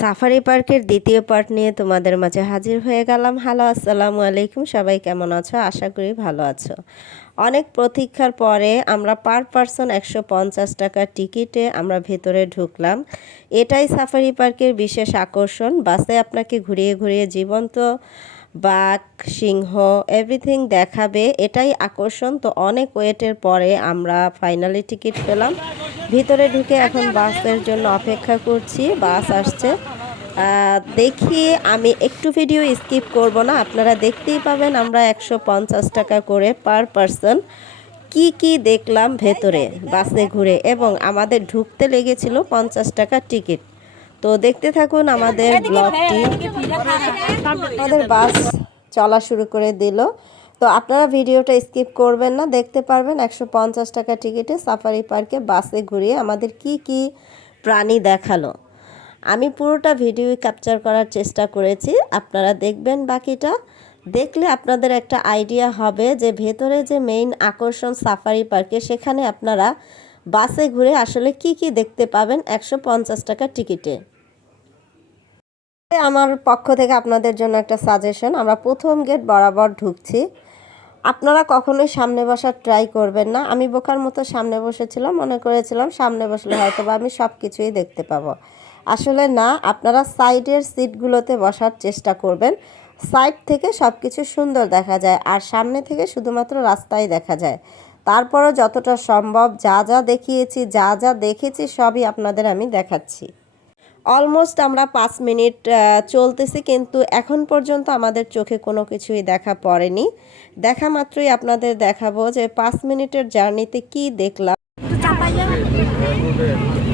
Safari পার্কের দ্বিতীয় part নিয়ে তোমাদের মাঝে হাজির হয়ে গেলাম। হ্যালো আসসালামু আলাইকুম। সবাই কেমন আছো? আশা করি ভালো আছো। অনেক প্রতীক্ষার পরে আমরা পার পারসন একশো পঞ্চাশ টাকার টিকিটে আমরা ভেতরে ঢুকলাম। এটাই সাফারি পার্কের বিশেষ আকর্ষণ। বাসে আপনাকে ঘুরিয়ে ঘুরিয়ে জীবন্ত বাঘ, সিংহ এভরিথিং দেখাবে। এটাই আকর্ষণ। তো অনেক ওয়েটের পরে আমরা ফাইনালি টিকিট পেলাম। ভিতরে ঢুকে এখন বাসের জন্য অপেক্ষা করছি বাস আসছে। দেখি আমি একটু ভিডিও স্কিপ করব না আপনারা দেখতেই পাবেন আমরা একশো পঞ্চাশ টাকা করে পার পারসন কি কি দেখলাম ভেতরে বাসে ঘুরে। এবং আমাদের ঢুকতে লেগেছিল পঞ্চাশ টাকা টিকিট তো দেখতে থাকুন আমাদের ব্লগটি আমাদের বাস চলা শুরু করে দিল। তো আপনারা ভিডিওটা স্কিপ করবেন না, দেখতে পারবেন একশো পঞ্চাশ টাকা টিকিটে সাফারি পার্কে বাসে ঘুরিয়ে আমাদের কি কি প্রাণী দেখাল। আমি পুরোটা ভিডিও ক্যাপচার করার চেষ্টা করেছি, আপনারা দেখবেন বাকিটা। দেখলে আপনাদের একটা আইডিয়া হবে যে ভেতরে যে মেইন আকর্ষণ সাফারি পার্কে সেখানে আপনারা বাসে ঘুরে আসলে কি কি দেখতে পাবেন একশো পঞ্চাশ টাকা টিকিটে। আমার পক্ষ থেকে আপনাদের জন্য একটা সাজেশন আমরা প্রথম গেট বরাবর ঢুকছি। আপনারা কখনোই সামনে বসার ট্রাই করবেন না। আমি বোকার মতো সামনে বসেছিলাম, মনে করেছিলাম সামনে বসলে হয়তো বা আমি সব কিছুই দেখতে পাবো। আসলে না, আপনারা সাইডের সিটগুলোতে বসার চেষ্টা করবেন। সাইড থেকে সব কিছু সুন্দর দেখা যায় আর সামনে থেকে শুধুমাত্র রাস্তাই দেখা যায়। তারপরও যতটা সম্ভব যা যা দেখিয়েছি, যা যা দেখেছি সবই আপনাদের আমি দেখাচ্ছি। অলমোস্ট আমরা পাঁচ মিনিট চলতেছি কিন্তু এখন পর্যন্ত আমাদের চোখে কোনো কিছুই দেখা পড়েনি। দেখা মাত্রই আপনাদের দেখাবো যে পাঁচ মিনিটের জার্নিতে কি দেখলাম।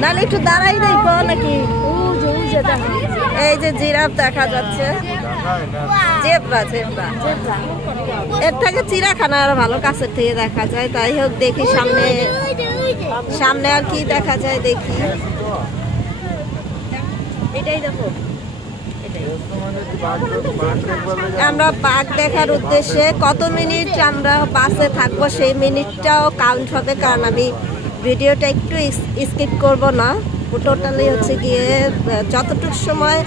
নাহলে একটু দাঁড়াই দেখব নাকি? এই যে জিরাফ দেখা যাচ্ছে। Zebra zebra. এর থেকে চিড়াখানা আর ভালো, কাছের থেকে দেখা যায়। তাই হোক, দেখি সামনে সামনে আর কি দেখা যায় দেখি। এটাই দেখো। আমরা বাঘ দেখার উদ্দেশ্যে কত মিনিট আমরা বাসে থাকব সেই মিনিটটাও কাউন্ট হবে কারণ আমি ভিডিওটা একটু স্কিপ করব না। টোটালি হচ্ছে গিয়ে যতটুক সময়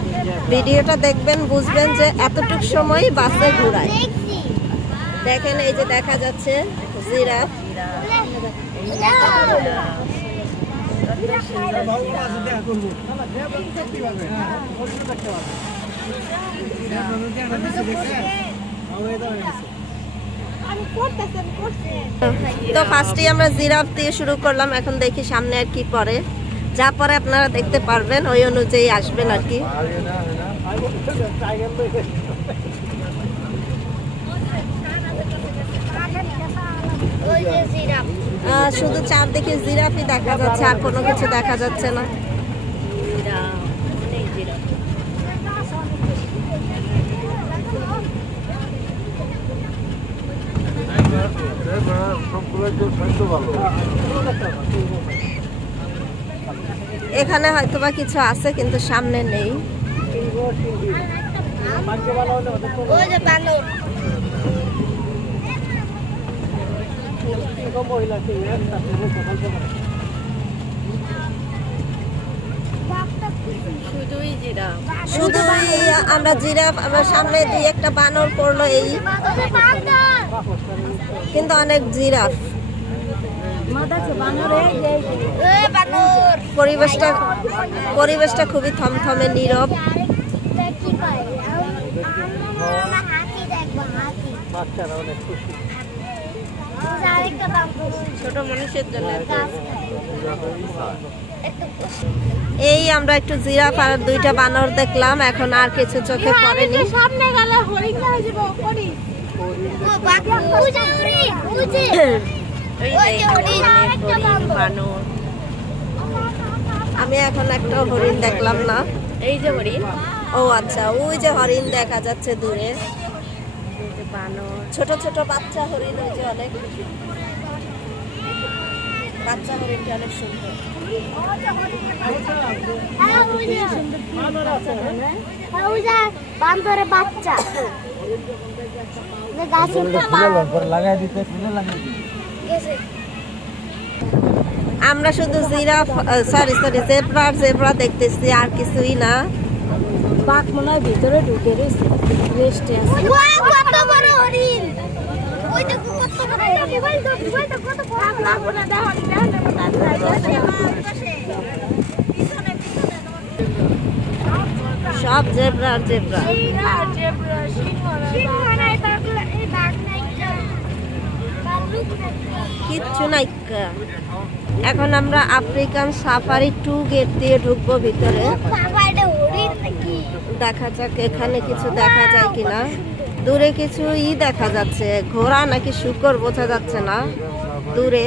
ভিডিওটা দেখবেন বুঝবেন যে এতটুক সময় বাসে ঘোরায়। দেখেন এই যে দেখা যাচ্ছে জিরাফ। তো ফার্স্টেই আমরা জিরাফ দিয়ে শুরু করলাম, এখন দেখি সামনে আর কি পরে। যা পরে আপনারা দেখতে পারবেন, ওই অনুযায়ী আসবেন আর কি ওই যে জিরাফ আহ, শুধু চারদিকে জিরাফই দেখা যাচ্ছে, আর কোনো কিছু দেখা যাচ্ছে না। এখানে হয়তো বা কিছু আছে, কিন্তু সামনে নেই। ওই যে বানর শুধুই জিরাফ। শুধুই আমরা জিরাফ আমার সামনে দুই একটা বানর পড়ল এই। কিন্তু অনেক জিরাফ। পরিবেশটা পরিবেশটা খুবই থমথমে নীরব। ছোট মানুষের জন্য। এই আমরা একটু জিরাফ আর দুইটা বানর দেখলাম এখন আর কিছু চোখে পড়েনি। সামনে গেলে হরিণ হয়ে যাবে হরিণ হরিণ, বানর। আমি এখন একটা হরিণ দেখলাম না। এই যে হরিণ। ও আচ্ছা ওই যে হরিণ দেখা যাচ্ছে দূরে। ছোট ছোট বাচ্চা হরিণ ওই যে অনেক বাচ্চা হরিণটি অনেক সুন্দর। বান্দরে বাচ্চা লাগাই দিতে লাগাই গেছে আমরা শুধু giraffe sorry sorry zebra zebra দেখতেছি আর কিছুই না। বাঘ মনে হয় ভিতরে ঢুকে রয়েছে। রেস্টে আছে। হরিণ ওই দেখো কত বড় মোবাইল তো মোবাইল তো কত বড় না দাও সব জেব্রা আর জেব্রা কিচ্ছু নাই এখন আমরা আফ্রিকান সাফারি টু গেট দিয়ে ঢুকবো ভিতরে দেখা যাক এখানে কিছু দেখা যায় কিনা দূরে কিছু ই দেখা যাচ্ছে। ঘোড়া নাকি শুকর বোঝা যাচ্ছে না। দূরে।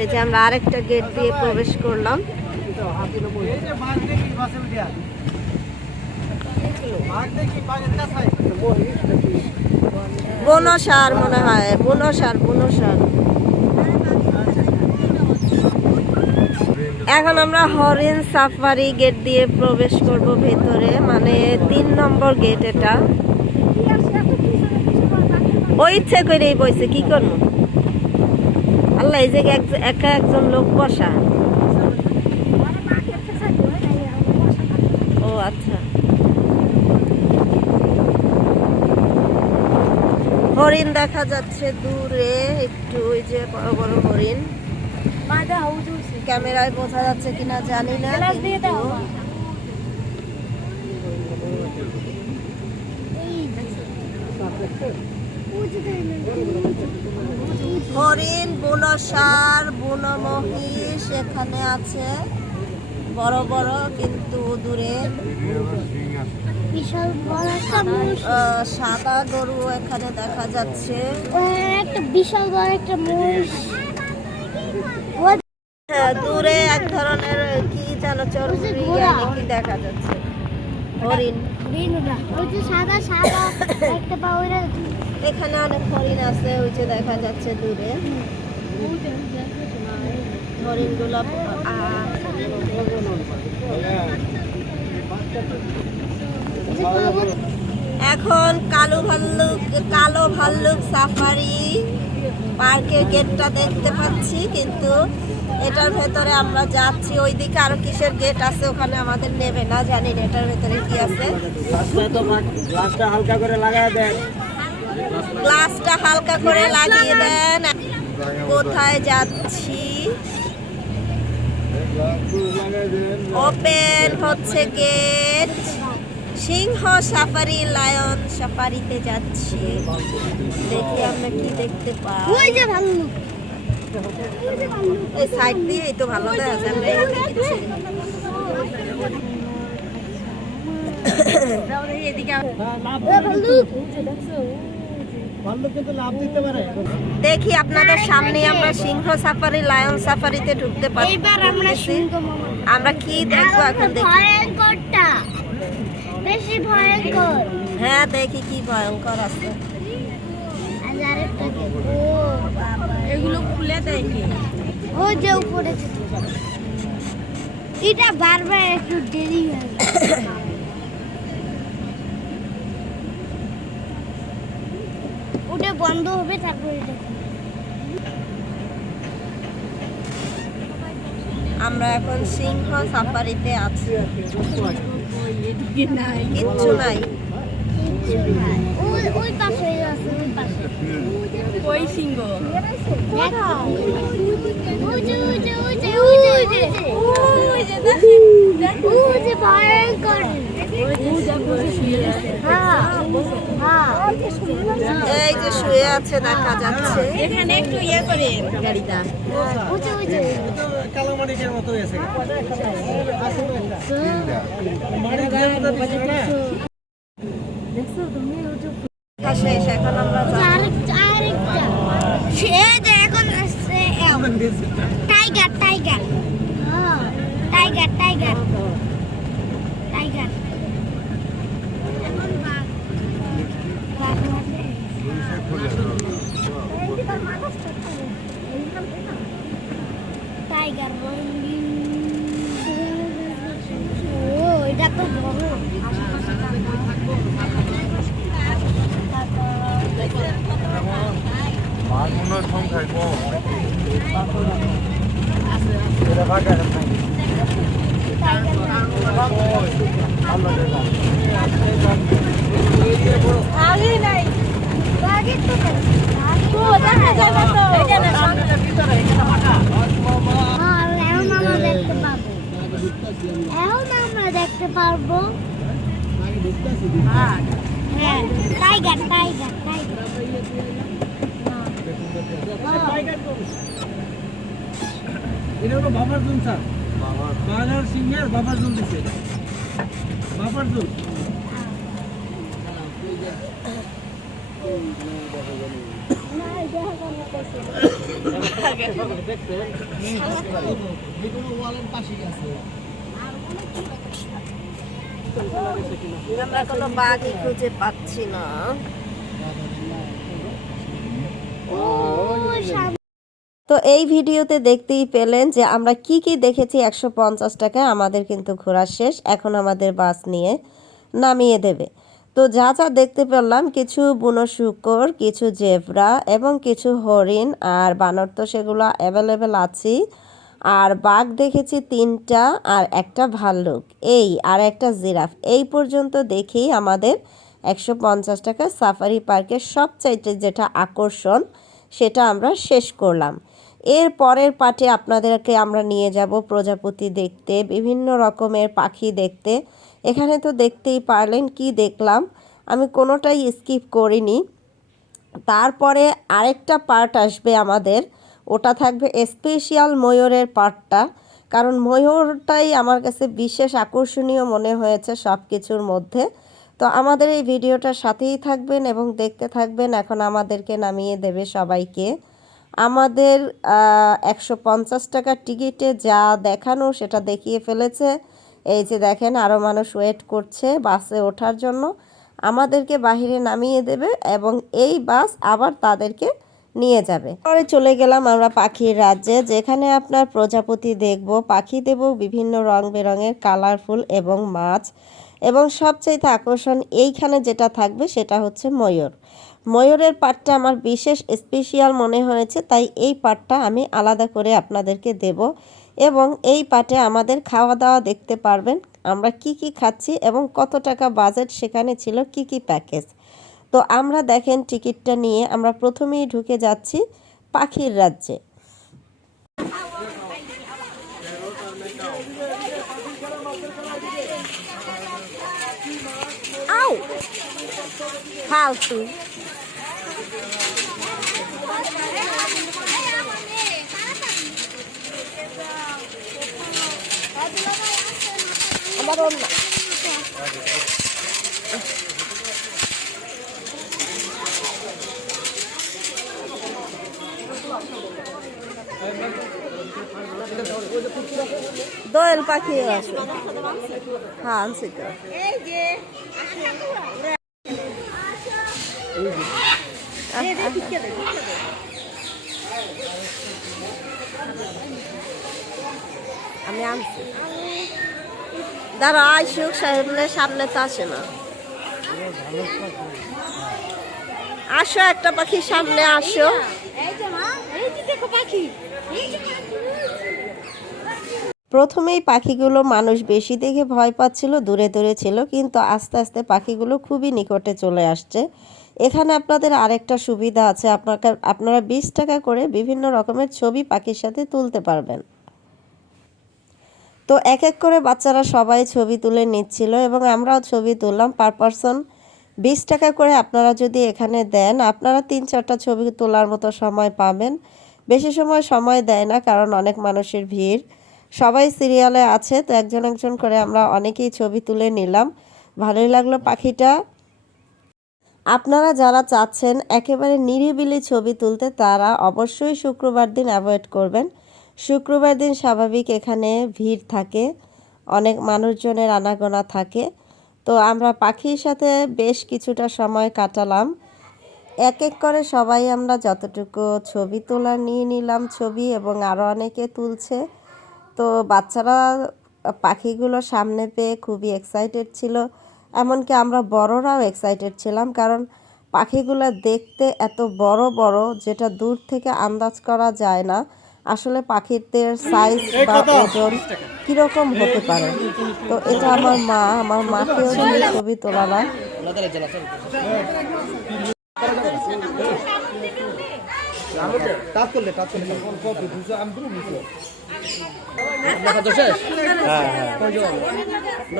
এই যে আমরা আরেকটা গেট দিয়ে প্রবেশ করলাম। বনসার মনে হয়, বনসার বনসার। এখন আমরা হরিণ সাফারি গেট দিয়ে প্রবেশ করব ভেতরে মানে তিন নম্বর গেট এটা। ওই ইচ্ছে করেই বইছে, কি করব? আল্লাহ, এই যে এক- একা একজন লোক বসা। ও আচ্ছা। হরিণ দেখা যাচ্ছে দূরে, একটু ওই যে বড় বড় হরিণ। ক্যামেরায় বোঝা যাচ্ছে কিনা জানি না হরিণ বুনসার বুনো মহিষ এখানে আছে। বড় বড় কিন্তু দূরে। বিশাল বড় সাদা গরু এখানে দেখা যাচ্ছে। একটা বিশাল বড় একটা হ্যাঁ, দূরে এক ধরনের কি যেন ঘোড়া। কি দেখা যাচ্ছে? হরিণ। সাদা সাদা একটা এখানে অনেক হরিণ আছে ওই যে দেখা যাচ্ছে দূরে। হরিণগুলো এখন কালো ভাল্লুক কালো ভাল্লুক সাফারি পার্কের গেটটা দেখতে পাচ্ছি কিন্তু এটার ভেতরে আমরা যাচ্ছি ওইদিকে আরও কিসের গেট আছে ওখানে আমাদের নেবে না জানি না এটার ভেতরে কি আছে। গ্লাসটা হালকা করে লাগায় দেন। গ্লাসটা হালকা করে লাগিয়ে দেন। কোথায় যাচ্ছি? ওপেন হচ্ছে গেট সিংহ সাফারি লায়ন সাফারিতে যাচ্ছি। দেখি আমরা কি দেখতে পাই। ওই যে ভালো এই সাইড দিয়ে এই তো ভালো দেখা যায় আপনাদের সামনে আমরা সিংহ সাফারি লায়ন সাফারিতে ঢুকতে পারি আমরা কি দেখব এখন দেখি। ভয়ঙ্করটা। বেশি ভয়ঙ্কর। হ্যাঁ দেখি কি ভয়ঙ্কর আছে আর আরেকটা কি? ও বাবা এগুলো খুলে দেয় কি ও যে উপরে এটা বারবার একটু দেরি হয়ে ওটা বন্ধ হবে তারপর এটা আমরা এখন সিংহ সাফারিতে আছি। কিচ্ছু নাই। ওই ওই পাশে আছে ওই পাশে ওই সিংহ ওই যে ওই যে ওই যে ওই যে ওই যে ওই যে ভয়ঙ্কর হ্যাঁ হ্যাঁ এই যে শুয়ে আছে দেখা যাচ্ছে। এখানে একটু ইয়ে করে গাড়িটা। ওই যে ওই যে তো কালো মানিকের মতো হয়েছে। আছে তো একটা। মানিক গায়ের মতো দিছে না দেখছ তুমি ওই যে দেখা শেষ এখন আমরা এখন tiger tiger tiger tiger tiger বাঘ বাঘ মানে টাইগার ও এটা তো বড় মাছ মনে হয় কম খাইব আগে নাই আগে তো তো দেখা যায় না তো এখানে আর এখন আমরা দেখতে পাবো এখন আমরা দেখতে পারব? হ্যাঁ। টাইগার টাইগার টাইগার এটা হলো বাবার জুন স্যার। বাবার সিংহের বাবার জুন দিছে বাবার জুন। আমরা কোনো বাঘই খুঁজে পাচ্ছি না। তো এই ভিডিওতে দেখতেই পেলেন যে আমরা কি কি দেখেছি একশো পঞ্চাশ টাকায়, আমাদের কিন্তু ঘোরা শেষ, এখন আমাদের বাস নিয়ে নামিয়ে দেবে। তো যা যা দেখতে পেলাম, কিছু বুনো শুকর, কিছু জেব্রা এবং কিছু হরিণ, আর বানর তো সেগুলো অ্যাভেলেবেল আছেই। আর বাঘ দেখেছি তিনটা আর একটা ভাল্লুক। এই আর একটা জিরাফ। এই পর্যন্ত দেখেই আমাদের একশো পঞ্চাশ টাকা সাফারি পার্কের সবচাইতে যেটা আকর্ষণ, সেটা আমরা শেষ করলাম। এর পরের পার্টে আপনাদেরকে আমরা নিয়ে যাব প্রজাপতি দেখতে, বিভিন্ন রকমের পাখি দেখতে। এখানে তো দেখতেই পারলেন কি দেখলাম, আমি কোনোটাই স্কিপ করিনি। তারপরে আরেকটা পার্ট আসবে আমাদের ওটা থাকবে স্পেশাল ময়ূরের পার্টটা কারণ ময়ূরটাই আমার কাছে বিশেষ আকর্ষণীয় মনে হয়েছে সব কিছুর মধ্যে। তো আমাদের এই ভিডিওটার সাথেই থাকবেন এবং দেখতে থাকবেন। এখন আমাদেরকে নামিয়ে দেবে সবাইকে। আমাদের একশো পঞ্চাশ টাকার টিকিটে যা দেখানো সেটা দেখিয়ে ফেলেছে। এই যে দেখেন আরও মানুষ ওয়েট করছে বাসে ওঠার জন্য। আমাদেরকে বাহিরে নামিয়ে দেবে এবং এই বাস আবার তাদেরকে নিয়ে যাবে। পরে চলে গেলাম আমরা পাখির রাজ্যে, যেখানে আপনার প্রজাপতি দেখব, পাখি দেব, বিভিন্ন রং বেরঙের কালারফুল এবং মাছ এবং সবচাইতে আকর্ষণ এইখানে যেটা থাকবে সেটা হচ্ছে ময়ূর। ময়ূরের পাটটা আমার বিশেষ স্পেশিয়াল মনে হয়েছে, তাই এই পাটটা আমি আলাদা করে আপনাদেরকে দেব এবং এই পাটে আমাদের খাওয়া দাওয়া দেখতে পারবেন, আমরা কি কি খাচ্ছি এবং কত টাকা বাজেট সেখানে ছিল, কি কি প্যাকেজ তো আমরা দেখেন টিকিটটা নিয়ে আমরা প্রথমেই ঢুকে যাচ্ছি পাখির রাজ্যে। আউ! ফালতু। আমার দোয়েল পাখি আছে। হ্যাঁ আনছি তো। আমি আনছি। দাঁড়া, আইসুক সাহেবলে সামনে তো আসে না। আসো একটা পাখি, সামনে আসো। পাখি। প্রথমেই পাখিগুলো মানুষ বেশি দেখে ভয় পাচ্ছিল, দূরে দূরে ছিল, কিন্তু আস্তে আস্তে পাখিগুলো খুবই নিকটে চলে আসছে। এখানে আপনাদের আরেকটা সুবিধা আছে, আপনাকে, আপনারা বিশ টাকা করে বিভিন্ন রকমের ছবি পাখির সাথে তুলতে পারবেন। তো এক এক করে বাচ্চারা সবাই ছবি তুলে নিচ্ছিল এবং আমরাও ছবি তুললাম। পার পারসন বিশ টাকা করে আপনারা যদি এখানে দেন, আপনারা তিন চারটা ছবি তোলার মতো সময় পাবেন। বেশি সময় সময় দেয় না, কারণ অনেক মানুষের ভিড়। সবাই সিরিয়ালে আছে, তো একজন একজন করে আমরা অনেকেই ছবি তুলে নিলাম। ভালোই লাগল পাখিটা। আপনারা যারা চাচ্ছেন একেবারে নিরিবিলি ছবি তুলতে, তারা অবশ্যই শুক্রবার দিন অ্যাভয়েড করবেন। শুক্রবার দিন স্বাভাবিক এখানে ভিড় থাকে, অনেক মানুষজনের আনাগোনা থাকে। তো আমরা পাখির সাথে বেশ কিছুটা সময় কাটালাম। এক এক করে সবাই আমরা যতটুকু ছবি তোলা নিয়ে নিলাম ছবি এবং আরও অনেকে তুলছে। তো বাচ্চারা পাখিগুলো সামনে পেয়ে খুবই এক্সাইটেড ছিল। এমনকি আমরা বড়রাও এক্সাইটেড ছিলাম কারণ পাখিগুলো দেখতে এত বড় বড় যেটা দূর থেকে আন্দাজ করা যায় না। আসলে পাখিদের সাইজ বা ওজন কীরকম হতে পারে? তো এটা আমার মা আমার মাকেও ছবি তোলালাম টাচ করলে টাচ করলে আমি পুরো বুঝলো আপনার শেষ হ্যাঁ হ্যাঁ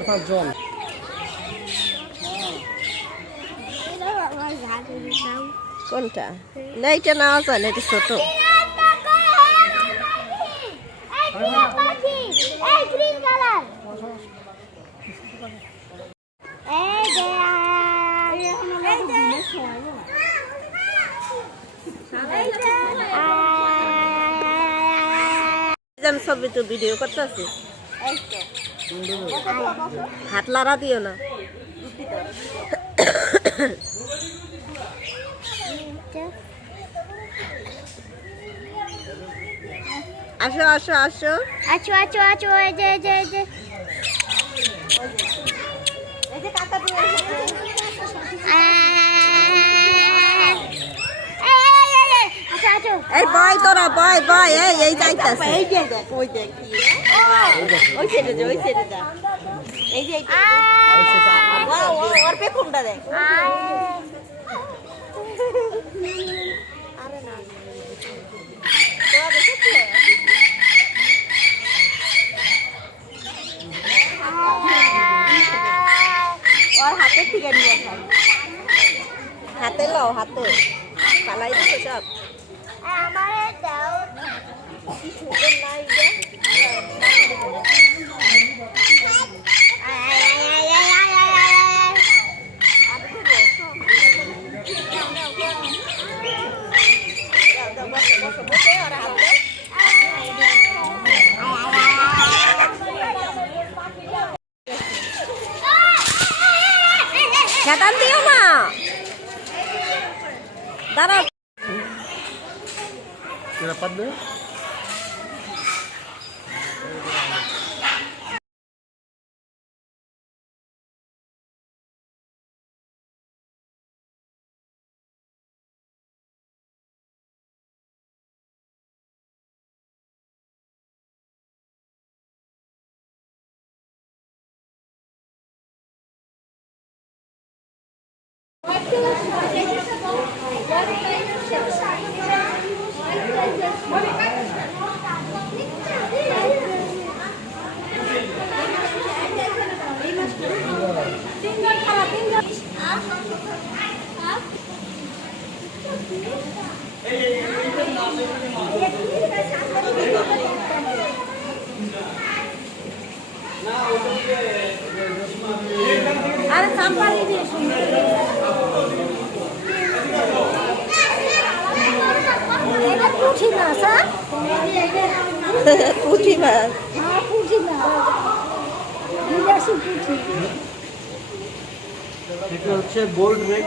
কয়জন কোনটা না এটা নেওয়া যায় ছোটো গ্রিন কালার এই যে এই যে আমি ছবি তো ভিডিও করতে আছি হাত লাড়া দিও না। আসো আসো আসো। আচ্ছা আচ্ছা আচ্ছা এই যে এই যে। এই যে বয় তোরা বয় বয় এই এই যাইতাছে। এই যে দেখ ওই দেখ ওই ছেড়ে দে ওই ছেড়ে দে এই যে ওর পেখমটা দেখ। ওর হাতে থেকে নিয়ে হাতে লও হাতে। পালাই দিছে সব। আমারে দাও খেতাম দিও না দাঁড়াও এটা পুঁটি মাছ হ্যাঁ? পুঁটি মাছ। হ্যাঁ পুঁটি মাছ। বিদেশি পুঁটি এটা হচ্ছে গোল্ড রেড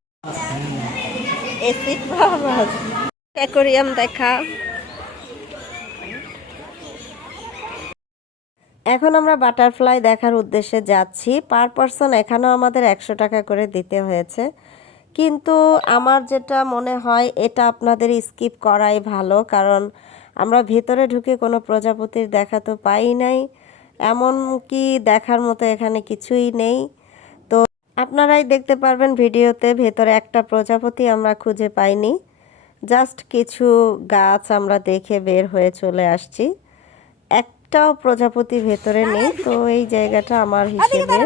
অ্যাকোরিয়াম দেখা। এখন আমরা বাটারফ্লাই দেখার উদ্দেশ্যে যাচ্ছি। পার পারসন এখানেও আমাদের একশো টাকা করে দিতে হয়েছে। কিন্তু আমার যেটা মনে হয়, এটা আপনাদের স্কিপ করাই ভালো, কারণ আমরা ভেতরে ঢুকে কোনো প্রজাপতির দেখা তো পাই নাই। এমন কি দেখার মতো এখানে কিছুই নেই। আপনারাই দেখতে পারবেন ভিডিওতে ভেতরে একটা প্রজাপতি আমরা খুঁজে পাইনি। জাস্ট কিছু গাছ আমরা দেখে বের হয়ে চলে আসছি। একটাও প্রজাপতি ভেতরে নেই, তো এই জায়গাটা আমার হিসেবে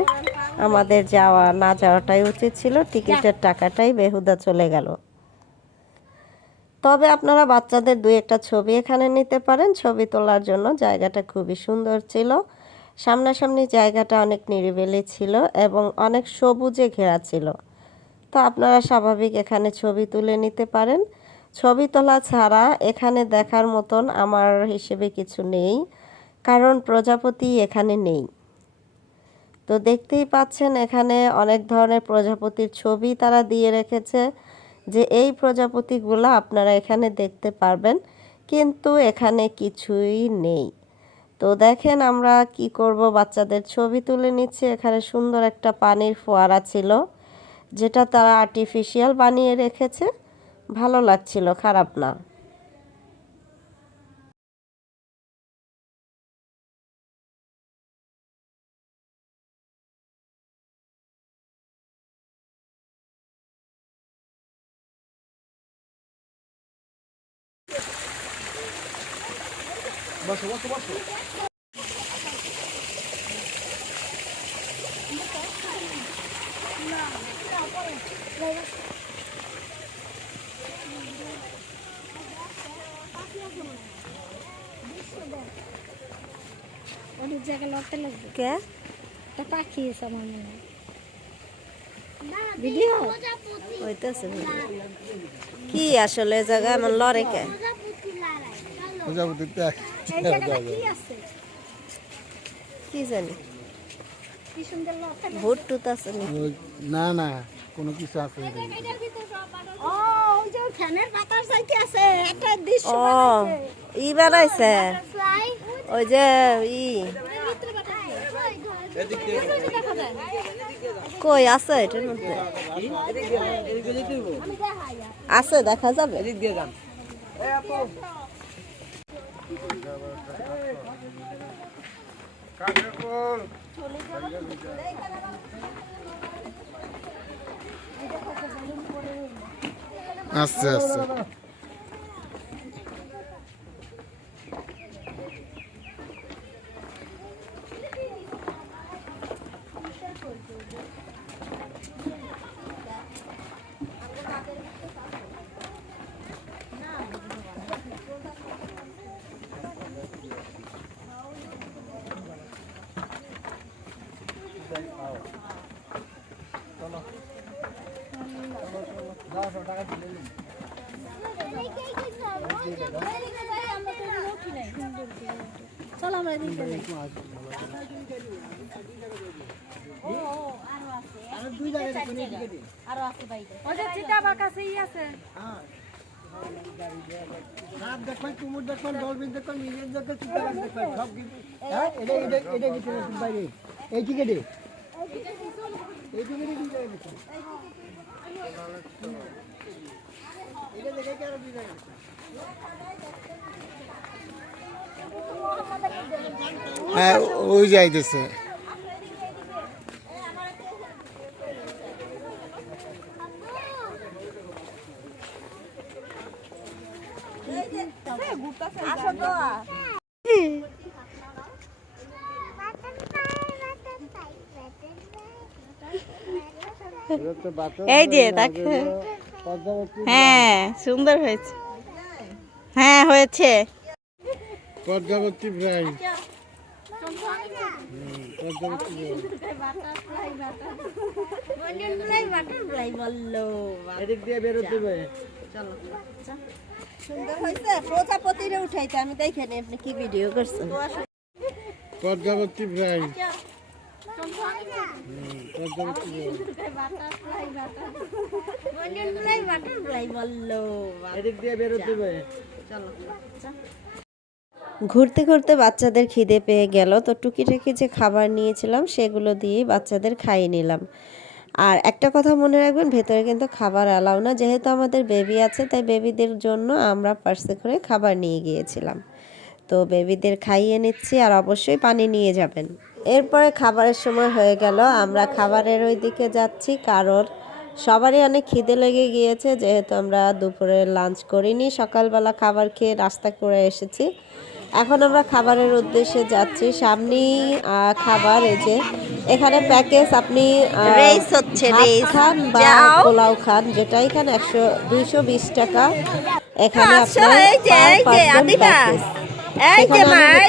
আমাদের যাওয়া, না যাওয়াটাই উচিত ছিল। টিকিটের টাকাটাই বেহুদা চলে গেল। তবে আপনারা বাচ্চাদের দুই একটা ছবি এখানে নিতে পারেন। ছবি তোলার জন্য জায়গাটা খুবই সুন্দর ছিল। সামনাসামনি জায়গাটা অনেক নিরিবিলি ছিল এবং অনেক সবুজে ঘেরা ছিল। তো আপনারা স্বাভাবিক এখানে ছবি তুলে নিতে পারেন। ছবি তোলা ছাড়া এখানে দেখার মতন আমার হিসেবে কিছু নেই, কারণ প্রজাপতি এখানে নেই। তো দেখতেই পাচ্ছেন এখানে অনেক ধরনের প্রজাপতির ছবি তারা দিয়ে রেখেছে যে এই প্রজাপতিগুলো আপনারা এখানে দেখতে পারবেন, কিন্তু এখানে কিছুই নেই। তো দেখেন আমরা কি করব, বাচ্চাদের ছবি তুলে নিচ্ছি। এখানে সুন্দর একটা পানির ফোয়ারা ছিল, যেটা তারা আর্টিফিশিয়াল বানিয়ে রেখেছে। ভালো লাগছিল, খারাপ না বসো বসো বসো অনেক জায়গায় লড়তে লাগবে কে একটা আমার মনে হয়। ভিডিও? হইতেছে কি আসলে জায়গা আমার লড়ে কে? প্রজাপতি কি জানি? কি সুন্দর লড়তে ভূত টুত আছে নি? না না কোনো কিছু আছে ও ওই যে ফ্যানের বাতাস যাইতে আছে। একটা দৃশ্য ও ই বানাইছে। ওই যে ই ভিতরে বাতাস দেখা যায় কই আছে এটার মধ্যে? আছে দেখা যাবে। আচ্ছা আচ্ছা চলো আমরা এদিকে যাই। ওই যে চিতাবাঘ আছে, আছে। সাপ দেখবেন কুমুর দেখবেন ডলফিন দেখবেন নিজের দেখবেন চিতাবাঘ দেখবেন সব কিছু। হ্যাঁ এটা এটা এটা কিছু বাইরে। এই টিকেটে। এই টিকেটে দুই জায়গায় এটা দেখে কি আরও দুই হ্যাঁ ওই যাইতেছে এই যে দেখো। হ্যাঁ সুন্দর হয়েছে। হ্যাঁ হয়েছে। পদ্মাবতী প্রায়। পদ্মাবতী এদিক দিয়ে বেরোতে হবে। সুন্দর হয়েছে। প্রজাপতিরে উঠাইতে আমি দেখিনি আপনি কি ভিডিও করছেন। পদ্মাবতী দিয়ে বেরোতে হবে। ঘুরতে ঘুরতে বাচ্চাদের খিদে পেয়ে গেল। তো টুকিটাকি যে খাবার নিয়েছিলাম সেগুলো দিয়েই বাচ্চাদের খাইয়ে নিলাম। আর একটা কথা মনে রাখবেন, ভেতরে কিন্তু খাবার অ্যালাউ না। যেহেতু আমাদের বেবি আছে, তাই বেবিদের জন্য আমরা পার্সে করে খাবার নিয়ে গিয়েছিলাম। তো বেবিদের খাইয়ে নিচ্ছি আর অবশ্যই পানি নিয়ে যাবেন। এরপরে খাবারের সময় হয়ে গেল। আমরা খাবারের ওই দিকে যাচ্ছি কারণ সবারই অনেক খিদে লেগে গিয়েছে। যেহেতু আমরা দুপুরে লাঞ্চ করিনি, সকালবেলা খাবার খেয়ে রাস্তা করে এসেছি। এখন আমরা খাবারের উদ্দেশ্যে যাচ্ছি। সামনেই খাবার এই যে এখানে প্যাকেজ আপনি রেস হচ্ছে খান বা পোলাও খান যেটাই খান একশো দুইশো বিশ টাকা। এখানে আপনার আমি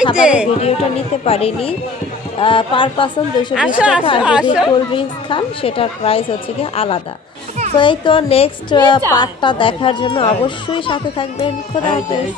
খাবারের ভিডিওটা নিতে পারিনি। পার পার্সন দুইশো বিশ টাকা। আর যদি কোল্ড ড্রিঙ্কস খান সেটার প্রাইস হচ্ছে কি আলাদা। তো এই তো নেক্সট পার্টটা দেখার জন্য অবশ্যই সাথে থাকবেন। খোদা হাফেজ।